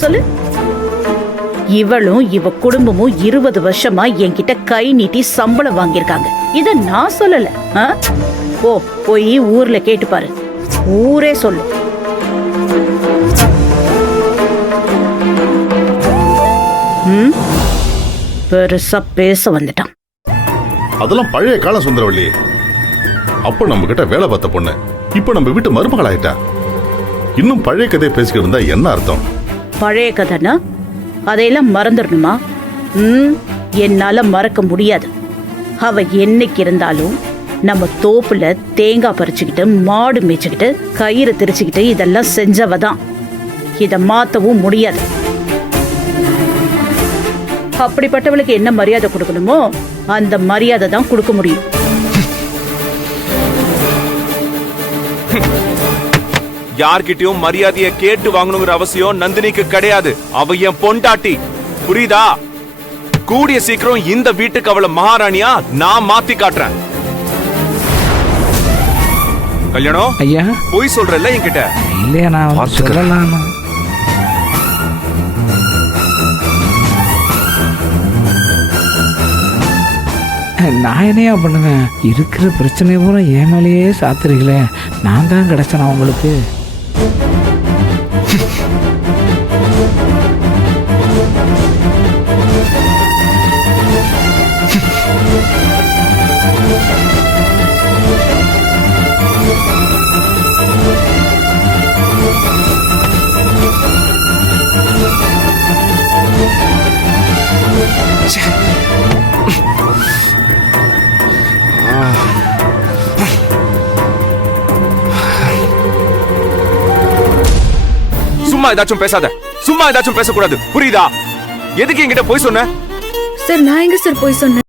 சொல்லு. இவளும் இவ குடும்பமும் 20 வருஷமா என்கிட்ட கை நீட்டி சம்பளம் வாங்கியிருக்காங்க. இத நான் சொல்லல. போய் ஊர்ல கேட்டு பாரு. ஊரே சொல்லு. பெருசா பேச வந்துட்டான். அதெல்லாம் பழைய காலம் சுந்தரவள்ளி. அப்ப நம்ம கிட்ட வேலை பார்த்த பொண்ணு இப்ப நம்ம வீட்டு மருமகள் ஆயிட்டா. இன்னும் பழைய கதையை பேசிக்கிட்டு இருந்தா என்ன அர்த்தம்? பழைய கதைனா அதையெல்லாம் மறந்துடணுமா? என்னால மறக்க முடியாது. அவ என்னைக்கு இருந்தாலும் நம்ம தோப்புல தேங்காய் பறிச்சுக்கிட்டு, மாடு மேய்ச்சிக்கிட்டு, கயிறு திரிச்சுக்கிட்டு இதெல்லாம் செஞ்சவதான். இத மாத்தவும் முடியாது. அப்படிப்பட்டவளுக்கு என்ன மரியாதை கொடுக்கணுமோ அந்த மரியாதை தான் கொடுக்க முடியும். யார்கிட்டயும் மரியாதையை கேட்டு வாங்கணுங்கிற அவசியம் நந்தினிக்கு கிடையாது. அவ என் பொண்டாட்டி, புரியுதா? கூடிய சீக்கிரம் இந்த வீட்டுக்கு அவளை மகாராணியா நான் மாத்தி காட்டுறேன். கல்யாணம் ஐயா போய் சொல்றல என்கிட்ட. இல்லையா நான் சொல்லலாம். நான் என்னையா பண்ணுவேன்? இருக்கிற பிரச்சனையை பூரா என் மேலேயே சாத்துறீங்களே. நான் தான் கிடைச்சேனா உங்களுக்கு? சும்மா ஏதாச்சும் பேசாத. சும்மா ஏதாச்சும் பேசக்கூடாது, புரியுதா? எதுக்கு என்கிட்ட போய் சொன்ன? சார் நான் எங்க சார் போய் சொன்னேன்?